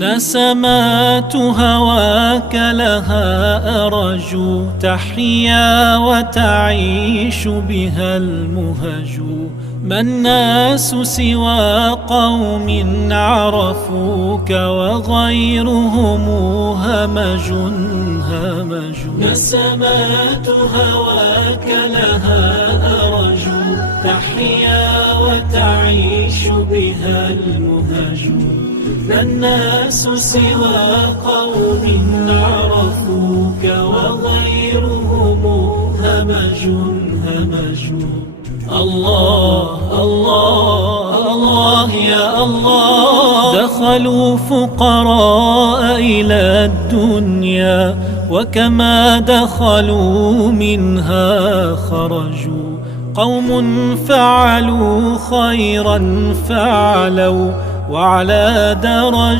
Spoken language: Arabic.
نسمات هواك لها أرج تحيا وتعيش بها المهج. ما الناس سوى قوم عرفوك وغيرهم همج همج. نسمات هواك لها أرج تحيا وتعيش بها المهج. ما الناس سوى قوم عرفوك وغيرهم همج همج. الله الله الله يا الله. دخلوا فقراء إلى الدنيا وكما دخلوا منها خرجوا. قوم فعلوا خيرا فعلوا وعلى درج